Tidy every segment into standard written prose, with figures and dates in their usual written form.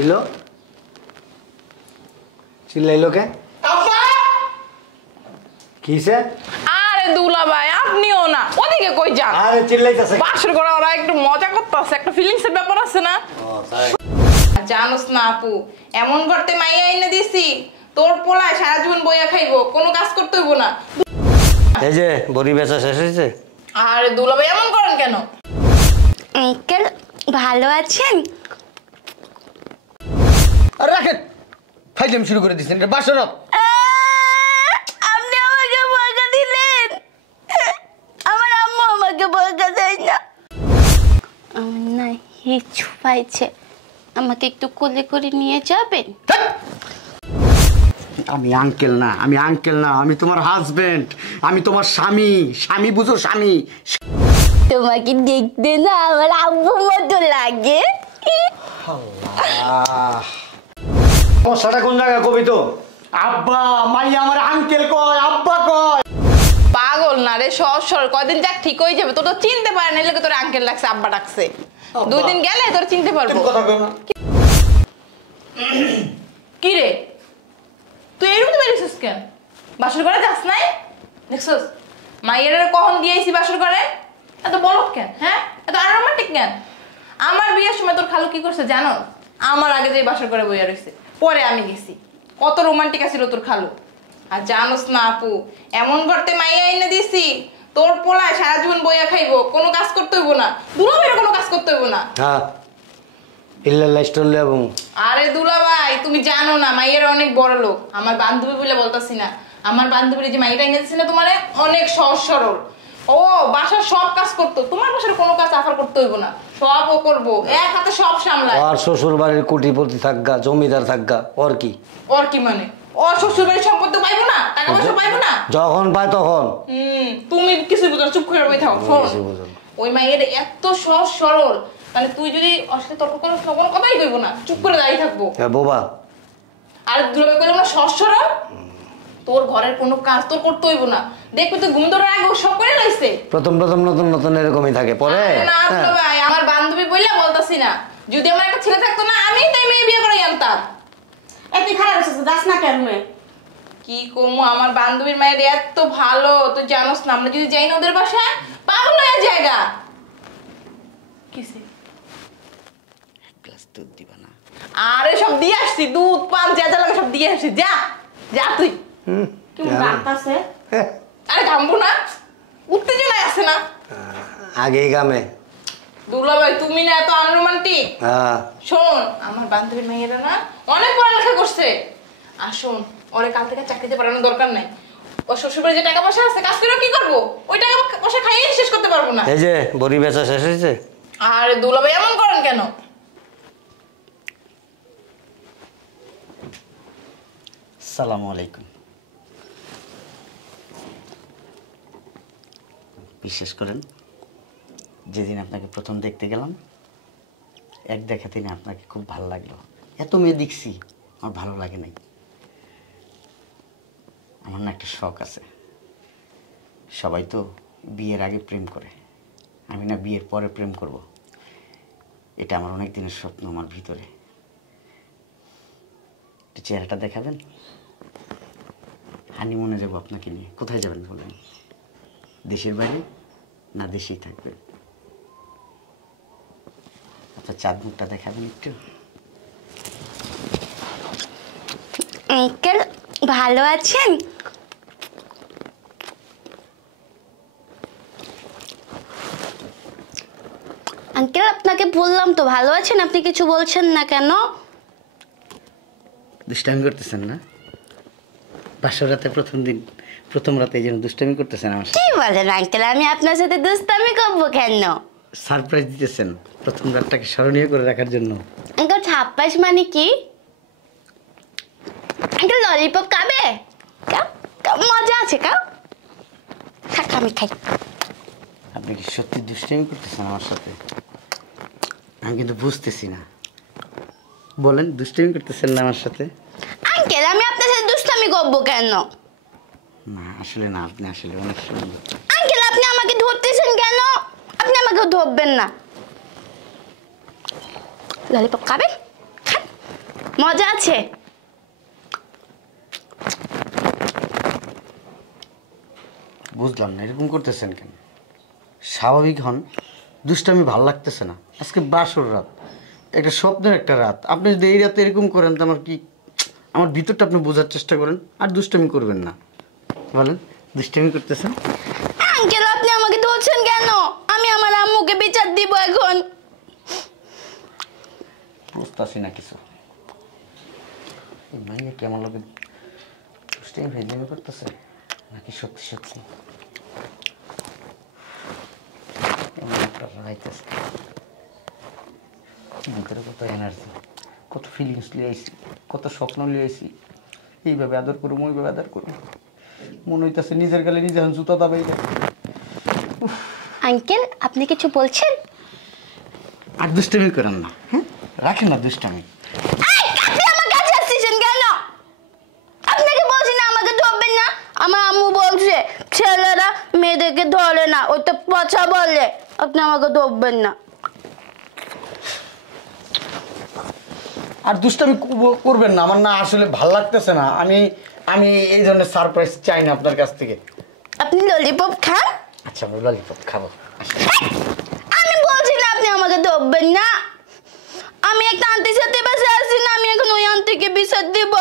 এলো চিল্লাইলো কে? কিসে? আরে দুলা ভাই আপনিও না ওদিকে কই যান? আরে চিল্লাইতেছে বাসর করে ওরা একটু মজা করতেছে, একটা ফিলিংস এর ব্যাপার আছে না? ও তাই জানোস না আপু, এমন করতে মাইয়া এনে দিছি তোর পোলায় সারা জীবন বইয়া খাইবো, কোনো কাজ করতে হইব না। এই যে বড়ি বেচা শেষ হয়েছে। আরে দুলা ভাই এমন করেন কেন? আঙ্কেল ভালো আছেন? আর রাখেন, ফাইজলাম শুরু করে দিচ্ছেন, এটা বাসর। আপনি আমাকে বকা দিলেন, আমার আম্মু আমাকে বকা দেয় না। আমার না হিচু পাইছে, আমাকে একটু কোলে করে নিয়ে যাবেন? আমি আঙ্কেল না, আমি তোমার হাজবেন্ড, আমি তোমার স্বামী। স্বামী বুঝো, স্বামী। তোমাকে দেখতে না আমার আব্বুর মতো লাগে। সমস্যাটা কোন জায়গায় কবি তো? আব্বা মাইয়া আমার আঙ্কেল কয়, আব্বা কয়। পাগল না রে, সর কয়দিন যাক ঠিক হয়ে যাবে। তোর তো চিনতে পারে না, এলাকা তোর আঙ্কেল লাগছে, আব্বা ডাকছে। 2 দিন গেলে তোর চিনতে পারবো। কথা কয় না। কি রে তুই এরকম বেরিয়েছিস কেন? বাসর করে যাস নাই? দেখছিস মাইয়ের কখন দিয়েছি বাসর করে? এত বলদ কেন? হ্যাঁ, এত আনরোমান্টিক কেন? আমার বিয়ের সময় তোর খালু কি করছে জানো? আমার আগে যে বাসর করে বইয়া রয়েছে, পরে আমি গেছি। কত রোমান্টিক আছিল তোর খালু। আর জানোস না আপু, এমন করতে মাইয়া এনে দিছি তোর পোলায় সারা জীবন বইয়া খাইবো, কোনো কাজ করতে হইব না। দুলাভাইয়ের কোনো কাজ করতে হইব না। হ্যাঁ ইল্লাল্লাহ স্টোর লেবু। আরে দুলা ভাই তুমি জানো না মাইয়ের অনেক বড় লোক। আমার বান্ধবী বলে বলতাছি না, আমার বান্ধবীর যে মাইটা এনেছে না তোমারে, অনেক সহজ সরল। ও বাসার সব কাজ করতো, তোমার বাসার কোনো কাজ আফার করতে হইব না, সব ও করবো, এক হাতে সব সামলায়। আর শ্বশুর বাড়ির কোটিপতি থাকগা, জমিদার থাকগা, ওর কি? ওর কি মানে? ও শ্বশুর বাড়ির সম্পত্তি পাইবো না, টাকা পয়সা পাইবো না? যখন পায় তখন। তুমি কিছু বুঝো না, চুপ করে বই থাকো। শোন, ওই মাইয়ের এত সহজ সরল, মানে তুই যদি ওর সাথে তর্ক করিস না, কোনো কথাই কইবো না, চুপ করে দাঁড়িয়ে থাকবো। বোবা। আর দুলাভাই কইলাম না সহজ সরল, তোর ঘরের কোনো কাজ তোর করতে হইব না। দেখবি তুই ঘুম ধরার আগে সব করে লাইছে। প্রথম নতুন এরকমই থাকে, পরে না ভাই, আমার বান্ধবী বইলা বলতাছি না, যদি আমার একটা ছেলে থাকতো না আমি তাই মেয়ে বিয়ে করে আনতাম। এত খারাপ হচ্ছে, যাস না কেন? কি কমু, আমার বান্ধবীর মায়ের এত ভালো তুই জানোস না। আমরা যদি যাই না ওদের বাসায়, পাগল হয়ে জায়গা। কিসে গ্লাস দুধ দিবা না? আরে সব দিয়ে আসছি, দুধ পান যা যা লাগে সব দিয়ে আসছি। যা যা তুই। তুমি গাতাছে? আরে ঘামবো না, উত্তেজনায় আছে না আগেই গামে। দুলাভাই তুমি না এত আনরোমান্টিক। হ্যাঁ শোন, আমার বান্ধবীর মেয়েরা না অনেক পড়ালেখা করছে। আর শোন, ওরে কাল থেকে চাকরিতে পাঠানোর দরকার নাই। ও শ্বশুরবাড়ি যে টাকা পয়সা আছে, কাজ করে কি করবো? ওই টাকা পয়সা খাইয়ে শেষ করতে পারবো না। এই যে বড়ি বেচা শেষ হয়েছে। আর দুলাভাই এমন করেন কেন? আসসালামু আলাইকুম। বিশ্বাস করেন, যেদিন আপনাকে প্রথম দেখতে গেলাম, এক দেখাতেই না আপনাকে খুব ভালো লাগলো। এত মেয়ে দেখছি, আমার ভালো লাগে নাই। আমার না একটা শখ আছে, সবাই তো বিয়ের আগে প্রেম করে, আমি না বিয়ের পরে প্রেম করব। এটা আমার অনেক দিনের স্বপ্ন আমার ভিতরে। একটু চেহারাটা দেখাবেন? হানিমুনে যাবো আপনাকে নিয়ে। কোথায় যাবেন বলেন? দেশের বাইরে না দেশেই থাকবেন? আপনার চাঁদ মুখটা দেখাবেন একটু? আঙ্কেল ভালো আছেন? আঙ্কেল আপনাকে বললাম তো ভালো আছেন, আপনি কিছু বলছেন না কেন? দুষ্টামি করতেছেন না? বাসর রাতে প্রথম রাতে এই জন্য দুষ্টামি করতেছেন আমার সাথে? কি বলেন আঙ্কেল, আমি আপনার সাথে দুষ্টামি করবো কেন? সারপ্রাইজ দিতেছেন প্রথম রাতটাকে স্মরণীয় করে রাখার জন্য। আঙ্কেল ছাপ্পাস মানে কি? আঙ্কেল ললিপপ খাবে? মজা আছে, খাও। আমি খাই। আপনি কি সত্যি দুষ্টামি করতেছেন আমার সাথে? আমি কিন্তু বুঝতেছি না। বলেন, দুষ্টামি করতেছেন না আমার সাথে? আঙ্কেল আমি আপনার সাথে দুষ্টামি করবো কেন? না আসলে না, আপনি আসলে অনেক সুন্দর। আঙ্কেল আপনি আমাকে ধরতেছেন কেন? আপনি আমাকে ধরবেন না। ললিপপ খাবেন? খান। মজা আছে। বুঝলাম না এরকম করতেছেন কেন? স্বাভাবিক হন। দুষ্টামি ভাল লাগতেছে না। আজকে বাসর রাত, একটা স্বপ্নের একটা রাত। আপনি যদি এই রাতে এরকম করেন তো আমার কি, আমার ভিতরটা আপনি বোঝার চেষ্টা করেন। আর দুষ্টামি করবেন না। বলেন দুষ্টামি করতেছেন? আঙ্কেল আপনি আমাকে ধরছেন কেন? আমি আমার আম্মুকে বিচার দিব এখন। বুঝতেছি না কিছু। এই মাইয়া কি আমার লোকে দুষ্টামি ভেজে করতেছে নাকি সত্যি সত্যি এমন একটা রাইতেছে? ভিতরে কত এনার্জি, কত ফিলিংস লিয়ে আইসি, কত স্বপ্ন লিয়ে আইসি। এইভাবে আদর করুম, ওইভাবে আদর করুম। মনে হইতেছে নিজের গালে নিজে এখন জুতা দাবাই দেয়। আঙ্কেল আপনি কিছু বলছেন? আর দুষ্টামি করেন না, হ্যাঁ? রাখেন না দুষ্টামি। আপনি আমার কাছে আসছেন কেন? আপনাকে বলছি না আমাকে ধরবেন না। আমার আম্মু বলছে ছেলেরা মেয়েদেরকে ধরে না, ওটা পচা বলে। আপনি আমাকে ধরবেন না। আর দুষ্টামি করবেন না। আমার না আসলে ভাল লাগতেছে না। আমি আমি এই ধরনের সারপ্রাইজ চাই না আপনার কাছ থেকে। আপনি ললিপপ খান? আচ্ছা আমি ললিপপ খাবো। আমি বলছি না আপনি আমাকে ধরবেন না। আমি একটা আন্টির সাথে বসে আছি না, আমি এখন ওই আন্টিকে বিচার দিব।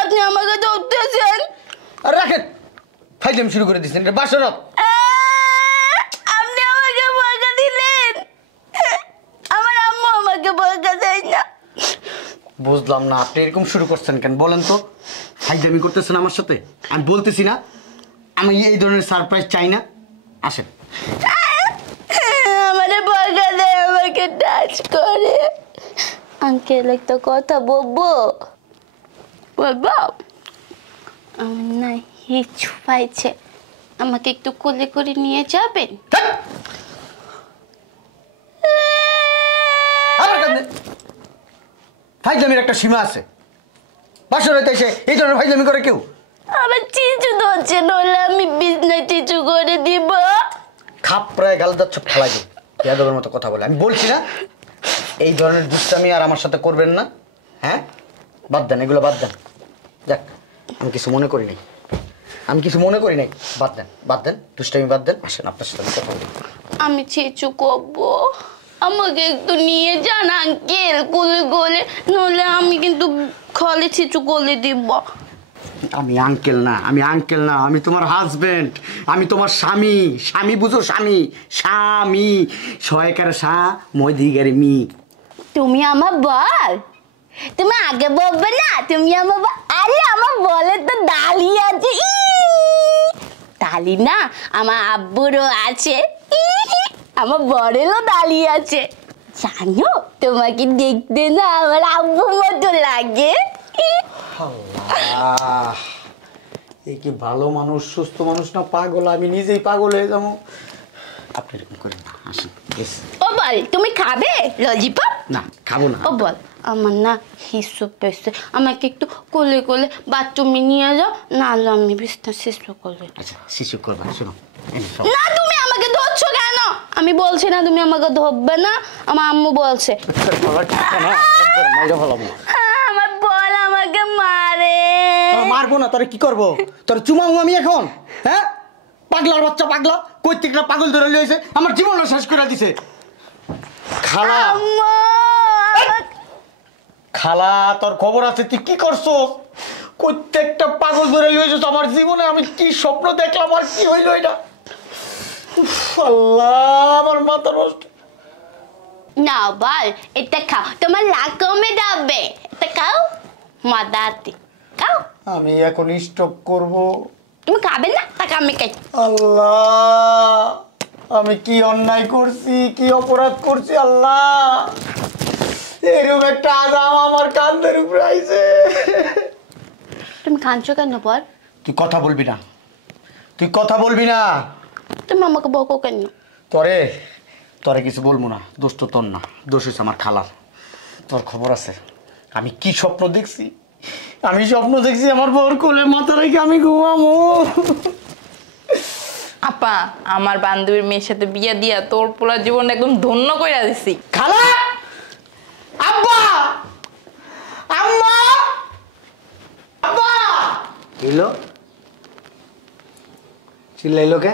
আপনি আমাকে ধরতেছেন। আর রাখেন, ফাইজলামি শুরু করে দিচ্ছেন। এটা বাসরত। আপনি আমাকে বকা দিলেন। আমার আম্মু আমাকে বকা দেয় না। বুঝলাম না আপনি এরকম শুরু করছেন কেন? বলেন তো, ফাইজলামি করতেছেন আমার সাথে? আমি বলতেছি না আমি এই ধরনের সারপ্রাইজ চাই না। আসেন। আমারে বকা দেয়, আমাকে টাচ করে। আঙ্কেল একটা কথা বলবো? বলবো? আমার না হিচু পাইছে, আমাকে একটু কোলে করে নিয়ে যাবেন? ফাইজলামির একটা সীমা আছে। বাসরতে এসে এই ধরনের ফাইজলামি করে কেউ? আমার চিচু ধরছে, নইলে আমি বিছনা চিচু করে দিব। খাপ প্রায় গাল যাচ্ছ ফেলা যায়। বেয়াদবের মতো কথা বলে। আমি বলছি না এই ধরনের দুষ্টামি আর আমার সাথে করবেন না। হ্যাঁ, বাদ দেন, এগুলো বাদ দেন। যাক, আমি কিছু মনে করি নাই। আমি কিছু মনে করি নাই। বাদ দেন, বাদ দেন, দুষ্টামি বাদ দেন। আসেন আপনার সাথে কথা বলি। আমি চিচু করবো, আমাকে একটু নিয়ে যান আঙ্কেল কোলে কোলে, নইলে আমি কিন্তু খলে চিচু করে দিব। আমি আঙ্কেল না, আমি আঙ্কেল না, আমি তোমার হাজবেন্ড, আমি তোমার স্বামী। স্বামী বুঝো? স্বামী, স্বামী সহায়কারে সা মই দিগারে মি। তুমি আমার বল, তুমি আগে বলবে না তুমি আমার বল। আরে আমার বলে তো ডালি আছে, ডালি না আমার আব্বুরও আছে, আমার বরেরও ডালি আছে। জানো তোমাকে দেখতে না আমার আব্বুর মতো লাগে। আল্লাহ, এই কি ভালো মানুষ, সুস্থ মানুষ না পাগল? আমি নিজেই পাগল হয়ে যাবো। আপনি এরকম করেন না, আসেন। ও বল তুমি খাবে ললিপপ? না, খাবো না। ও বল আমার না হিসু পেয়েছে, আমাকে একটু কোলে কোলে বাথরুমে নিয়ে যাও, নাহলে আমি বিছনা শিশু করবে। আচ্ছা, শিশু করবা। শোনো, না তুমি আমাকে ধরছো কেন? আমি বলছি না তুমি আমাকে ধরবে না, আমার আম্মু বলছে। আমার বল আমাকে মারে। মারবো না, তোরে কি করবো? তোর চুমাবো আমি এখন? হ্যাঁ, পাগলার বাচ্চা পাগলা, কই থেকে পাগল ধরে লিয়েছে, আমার জীবনটা শেষ করে দিছে। খালা, আম্মু খালা তোর খবর আছে? তুই কি করছো? প্রত্যেকটা পাগল ধরে লিয়েছিস আমার জীবনে। আমি কি স্বপ্ন দেখলাম আর কি হইলো এটা? আল্লাহ, আমার মাথা নষ্ট। না বল এটা খাও, তোমার লাগ কমে যাবে, এটা খাও মাদাতি খাও। আমি এখন স্টপ করব। তুমি খাবে না? তাকে আমি খাই। আল্লাহ, আমি কি অন্যায় করছি, কি অপরাধ করছি? আল্লাহ, এরকম একটা আজাব আমার কাঁধের উপরে আইছে। তুমি কাঁদছো কেন বল? তুই কথা বলবি না, তুই কথা বলবি না। তুমি আমাকে বকো কেন? তোরে তোরে কিছু বলবো না। দোষ তো তোর না, দোষ হচ্ছে আমার খালার। তোর খবর আছে আমি কি স্বপ্ন দেখছি? আমি স্বপ্ন দেখছি আমার বউর কোলে মাথা রেখে আমি ঘুমাবো। আপা, আমার বান্ধবীর মেয়ের সাথে বিয়ে দিয়া তোর পুরো জীবন একদম ধন্য কইরা দিছি। খালা, আব্বা, আম্মা, দিলো চিল্লাইলো কে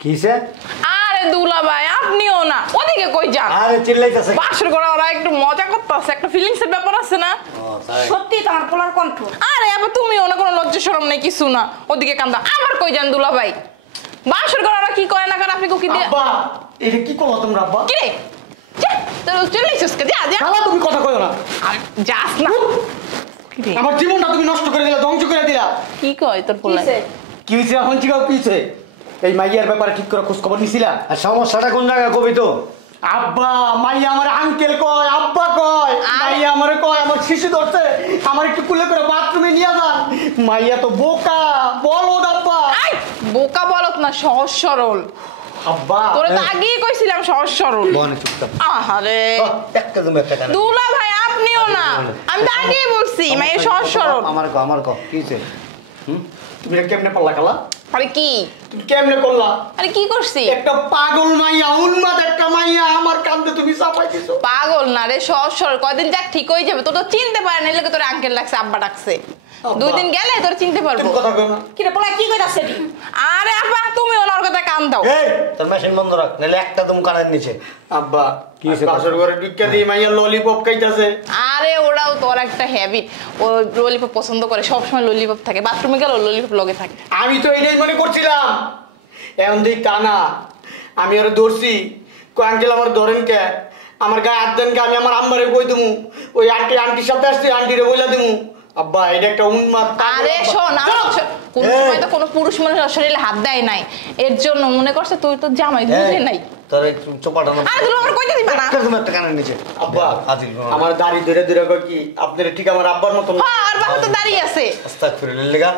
কিসে? আরে দুলা ভাই আপনিও না ওদিকে কই যান? আরে চিল্লাইতেছে বাসর করে ওরা একটু মজা করতেছে, একটা ফিলিংস এর ব্যাপার আছে না? সত্যি তোমার পোলার কণ্ঠ। আরে আবার তুমিও না, কোনো লজ্জা শরম নেই কিছু না, ওদিকে কান্দা। আবার কই যান দুলা ভাই? বাসর করে ওরা কি করে না করে আপনি কি দিয়ে? আব্বা এটা কি করলা তোমরা আব্বা? কি রে তোর চলে এসেছিস কে? যা যা শালা তুমি কথা কইও না। আর যাস না। কি রে আমার জীবনটা তুমি নষ্ট করে দিলা, ধ্বংস করে দিলা। কি কয় তোর পোলা? কি হইছে এখন চিকাও কি হইছে? এই মাইয়ার ব্যাপারে ঠিক করে খোঁজ খবর নিছিলা? আর সমস্যাটা কোন জায়গায় কবি তো? আব্বা মাইয়া আমার আঙ্কেল কয়, আব্বা কয়, মাইয়া আমারে কয় আমার শিশু ধরছে, আমার একটু কুলে করে বাথরুমে নিয়ে যান। মাইয়া তো বোকা বলদ আব্বা। আই বোকা বলত না, সহজ সরল। আব্বা তোরে তো আগেই কইছিলাম সহজ সরল। বনে চুপচাপ আহারে একটা তুমি একটা কানে দুলা ভাই আপনিও না, আমি তো আগেই বলছি মাইয়া সহজ সরল। আমার ক কিছে? তুমি এটা কেমনে পারলা খালা? আরে কি তুমি কেমনে করলা? আরে কি করছি? একটা পাগল মাইয়া, উন্মাদ একটা মাইয়া আমার কান্দে তুমি চাপাই দিছো। পাগল না রে, সহজ সরল। কয়দিন যাক ঠিক হয়ে যাবে। তোর তো চিনতে পারে না, এলাকা তোর আঙ্কেল লাগছে, আব্বা ডাকছে। আব্বা। 2 দিন গেলে তোর চিনতে পারবো। তুমি কথা কই না। কি রে পোলা কি কইতাছে এটি? আরে আব্বা তুমি ওনার কথা কান দাও। এই তোর মেশিন বন্ধ রাখ, নাহলে একটা তুমি কানের নিচে। আব্বা কি হইছে? বাসর ঘরে ঢুকিয়ে দিয়ে মাইয়া ললিপপ খাইতাছে। আরে ওরাও তোর একটা হ্যাবিট, ও ললিপপ পছন্দ করে, সবসময় ললিপপ থাকে, বাথরুমে গেল ললিপপ লগে থাকে। আমি তো এটাই মনে করছিলাম, এখন দিক তা না। আমি ওরা ধরছি, কয় আঙ্কেল আমার ধরেন কে, আমার গায়ে হাত দেন কে, আমি আমার আম্মারে কই দেবো, ওই আন্টির সাথে আসছি আন্টিরে বইলা দেবো। আব্বা এটা একটা উন্মাদ পাগল আরে আব্বা। শোন, কোন সময় তো কোনো পুরুষ মানুষের শরীরে হাত দেয় নাই, এর জন্য মনে করছে তুই তো জামাই বুঝে নাই। তোর একটু চোপাটা না আরে তুই আমার কইতে দিবা না? একটা তুমি একটা কানের নিচে। আব্বা আদিল আমার দাড়ি ধরে ধরে কয় কি আপনার ঠিক আমার আব্বার মতন। হ্যাঁ, আর বাপে তো দাঁড়িয়ে আছে। আস্তাগফিরুল্লাহ লেগা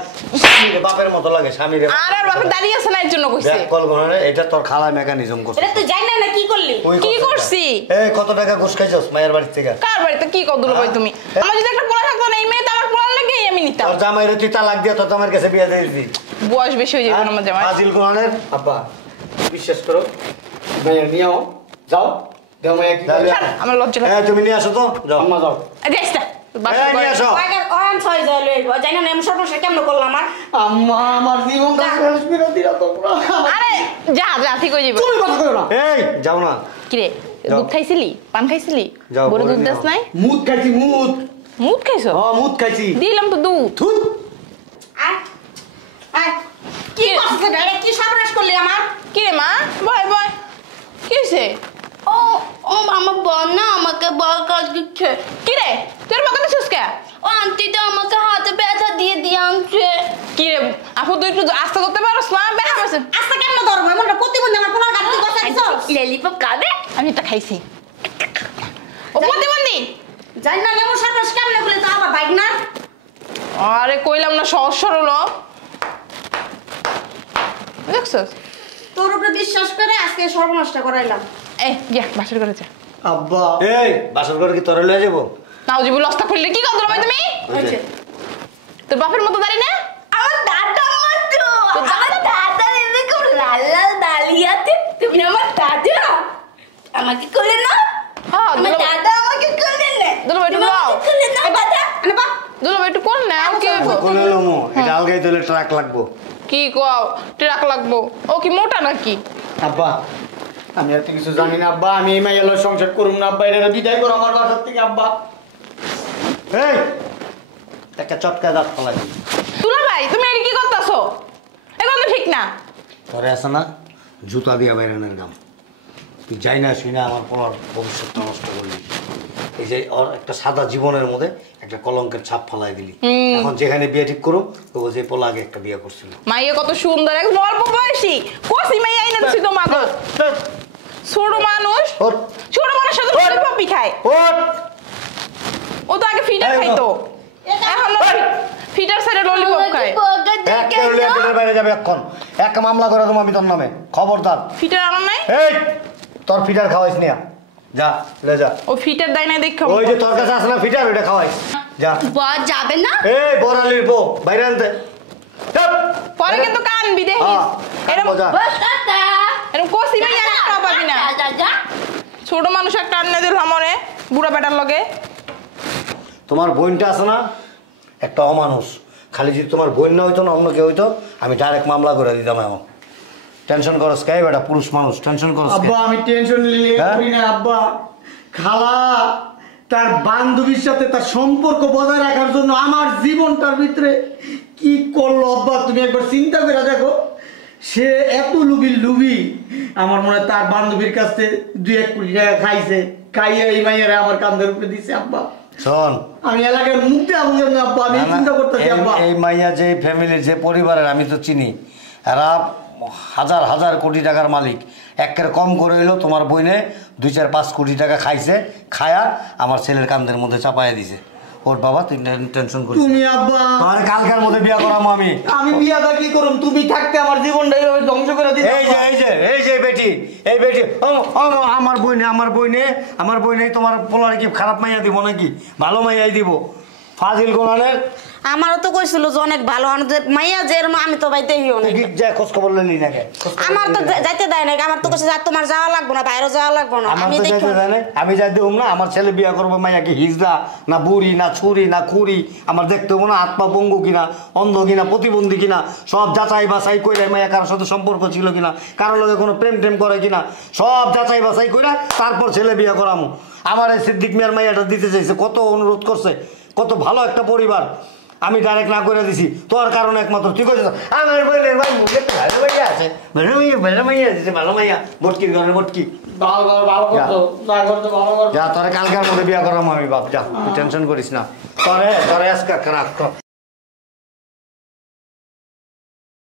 স্বামীরে বাপের মতো লাগে স্বামীরে। আর বাপে দাঁড়িয়ে আছে না, এর জন্য কইছে। দেখ কল গণনে এটা তোর খালা মেকানিজম করছে। এটা তুই জানি না কি করলি? ওই কি কথাটা। করছি? এই কত টাকা ঘুষ খাইছস মায়ের বাড়ি থেকে? কার বাড়িতে কি কদুল ভাই তুমি? আমার যদি একটা পোলা থাকতো না, এই মেয়ে তো আমার পোলার লাগেই আমি নিতাম। তোর জামাইরে তুই তালাক দিয়া তোর জামাইয়ের কাছে বিয়ে দিয়ে দিবি। বয়স বেশি হয়ে যাবে না আমার জামাই। ফাজিল গণনের আব্বা বিশ্বাস করো, মাইয়া নিয়েও যাও, দেও মাইয়া কি করে। ছাড়, আমার লজ্জা লাগে। হ্যাঁ তুমি নিয়ে আসো তো যাও। আম্মা যাও। এই যাইস না, বাসর এই, নিয়ে করে। আসো। আগে অন ছয় যায় লইব। জানি না এমন সর্বনাশ কেমন করলাম আমার। আম্মা আমার জীবনটা শেষ করে দিলা তোমরা। আরে যা যা, ঠিক হয়ে যাবে। তুমি কথা কইও না। এই যাও না। কিরে যাও। দুধ খাইছিলি? পান খাইছিলি? যাও, বড় করে দুধ নিও। দাস নাই? মুদ খাইছি মুদ। মুদ খাইছো? হ্যাঁ মুদ খাইছি। দিলাম তো দুধ। থুত। আয় আয় কি করছিস এটা? এটা কি সর্বনাশ করলি আমার? কিরে মা, বয় বয়, কি হয়েছে? ও ও আমার বোন না আমাকে বকা দিচ্ছে। কিরে তোর বকা দিছিস কে? ও আন্টিটা আমাকে হাতে ব্যথা দিয়ে দিয়ে আনছে। কিরে আপু তুই একটু আস্তে করতে পারস না? ব্যথা পাইছে। আজকে কেমন ধরবো? এমন একটা প্রতিবন্ধী আমার পোলার গাড়ি বসা দিছস। ললিপপ খাবে? আমি এটা খাইছি। ও প্রতিবন্ধী। জানি না এমন সর্বনাশ কেমন করলি তো আবার বাইক না। আরে কইলাম না সহজ সরল। দেখছস? তোর উপরে বিশ্বাস করে আজকে সর্বনাশটা করাইলাম। এই গিয়া বাসর করে যা। আব্বা এই বাসর করে কি তোরে লয়ে যাবো? নাও জীবন লস্তা খুললে কি কদর ভাই তুমি? হয়েছে। তোর বাপের মতো দাঁড়ি না? আমার দাদা মতো। আমার দাদা এরকম লাল লাল দালিয়াতে। তুমি আমার দাদা আমাকে কোলে না? হ্যাঁ আমার দাদা আমাকে কোলে না। দুলো ভাই একটু তুমি নাও। আমাকে কোলে নাও দাদা। আনে বা দুলো ভাই একটু কোল নাও। কি হইব? কোন এলোমো এটা আলগাই দিলে ট্রাক লাগবো। কি কও? ট্রাক লাগবো? ও কি মোটা নাকি? আব্বা আমি আর তো কিছু জানি না আব্বা, আমি এই মাইয়া লয় সংসার করুম না আব্বা, এটা বিদায় করো আমার বাসার থেকে আব্বা। এই একটা চটকা দাঁত ফলাই দিবি। দুলো ভাই তুমি এর কি করতেছো? এগুলো তো ঠিক না। তোরে আছে না জুতা দিয়া বাইরানের গাম। তুই যাই না শুই না আমার পড়ার ভবিষ্যৎটা নষ্ট করলি। এই যে ওর একটা সাদা জীবনের মধ্যে একটা কলঙ্কের ছাপ ফলাই দিলি। এখন যেখানে বিয়ে ঠিক করো ও যে পোলা আগে একটা বিয়ে করছিল। মাইয়া কত সুন্দর, একদম অল্প বয়সী। কোসি মাইয়া আইনা দিছি তোমাকে। ছোট মানুষ, ওঠ ছোট মানুষ সাথে ললিপপই খায়। ওঠ ও তো আগে ফিটার এই খাইতো, এখন ফিটার সাইডে ললিপপ খায়। একটা হলে গেটের বাইরে যাবে এখন। এক মামলা করে তোমার তোর নামে খবরদার। ফিটার আনো নাই? এই তোর ফিটার খাওয়াইস নিয়া যা লে যা। ও ফিটার দেয় না দেখো। ওই যে তোর কাছে আছে না ফিটার ওটা খাওয়াইস যা। বর যাবে না? এই বড়ালির বউ বাইরে আনতে চাপ। পরে কিন্তু কানবি দেখিস। হ্যাঁ, এরকম মজা। বস দাদা। এরকম কোসি মাইয়া একটা পাবি না। দাদা ছোট মানুষ একটা আনে দিলাম ওরে বুড়া বেটার লগে। তোমার বোনটা আছে না একটা অমানুষ। খালি যদি তোমার বোন না হইতো না অন্য কেউ হইতো আমি ডাইরেক্ট মামলা করে দিতাম। এমন টেনশন করস কে বেটা? পুরুষ মানুষ টেনশন করস কে? আব্বা আমি টেনশন নিলে হ্যাঁ? করি না আব্বা। খালা তার বান্ধবীর সাথে তার সম্পর্ক বজায় রাখার জন্য আমার জীবনটার ভিতরে কি করলো আব্বা, তুমি একবার চিন্তা করে দেখো। সে এত লুবি আমার মনে হয় তার বান্ধবীর কাছে 2-1 কোটি টাকা খাইছে, খাইয়ে এই মাইয়ারে আমার কাঁধের উপরে দিছে আব্বা। শোন, আমি এলাকার মুক্তি আমি আব্বা, আমি চিন্তা করতেছি আব্বা। এই মাইয়া যে ফ্যামিলির যে পরিবারের আমি তো চিনি, এরা হাজার হাজার কোটি টাকার মালিক। একের কম করে এলো তোমার বইনে 2-4-5 কোটি টাকা খাইছে, খায়া আমার ছেলের কান্দের মধ্যে চাপাইয়া দিছে। ওর বাবা তুই টেনশন করিস তুমি আব্বা, তোমার কালকার মধ্যে বিয়া করাবো আমি। আমি বিয়াটা কি করুম? তুমি থাকতে আমার জীবনটা এইভাবে ধ্বংস করে দিতে। এই যে বেটি, এই বেটি আমার বইনে তোমার পোলারে কি খারাপ মাইয়া দিব নাকি? ভালো মাইয়াই দিব। ফাজিল গোলানের আমারও তো কইছিল যে অনেক ভালো মাইয়া যে এরম, আমি তো বাইতে হিও না। যা খোঁজ খবর লেনি নাকি? আমার তো যাইতে দেয় না, আমার তো কইছে তোমার যাওয়া লাগবো না, বাইরে যাওয়া লাগবো না। আমার আমি তো দেখি যাইতে দেয় না, আমি যাই দেব না। আমার ছেলে বিয়া করবো মাইয়া কি হিজড়া না বুড়ি না ছুরি না খুরি? আমার দেখতে হবো না হাত পা বঙ্গু কিনা, অন্ধ কিনা, প্রতিবন্ধী কিনা, সব যাচাই বাছাই কইরা মাইয়া কারোর সাথে সম্পর্ক ছিল কিনা, কারোর লগে কোনো প্রেম টেম করে কিনা, সব যাচাই বাছাই কইরা তারপর ছেলে বিয়া করামু। আমার এই সিদ্দিক মিয়ার মাইয়াটা দিতে চাইছে, কত অনুরোধ করছে, কত ভালো একটা পরিবার, আমি ডাইরেক্ট না করে দিছি। তোর কারণে একমাত্র তুই কইছিস আমার বইলের ভাই মুখে ভালো মাইয়া আছে, ভালো মাইয়া আছে, ভালো মাইয়া বটকির ঘরে বটকি। যা তোরে কালকার মধ্যে বিয়া করাম আমি বাপ, যা তুই টেনশন করিস না। তোরে আজকে রাখ।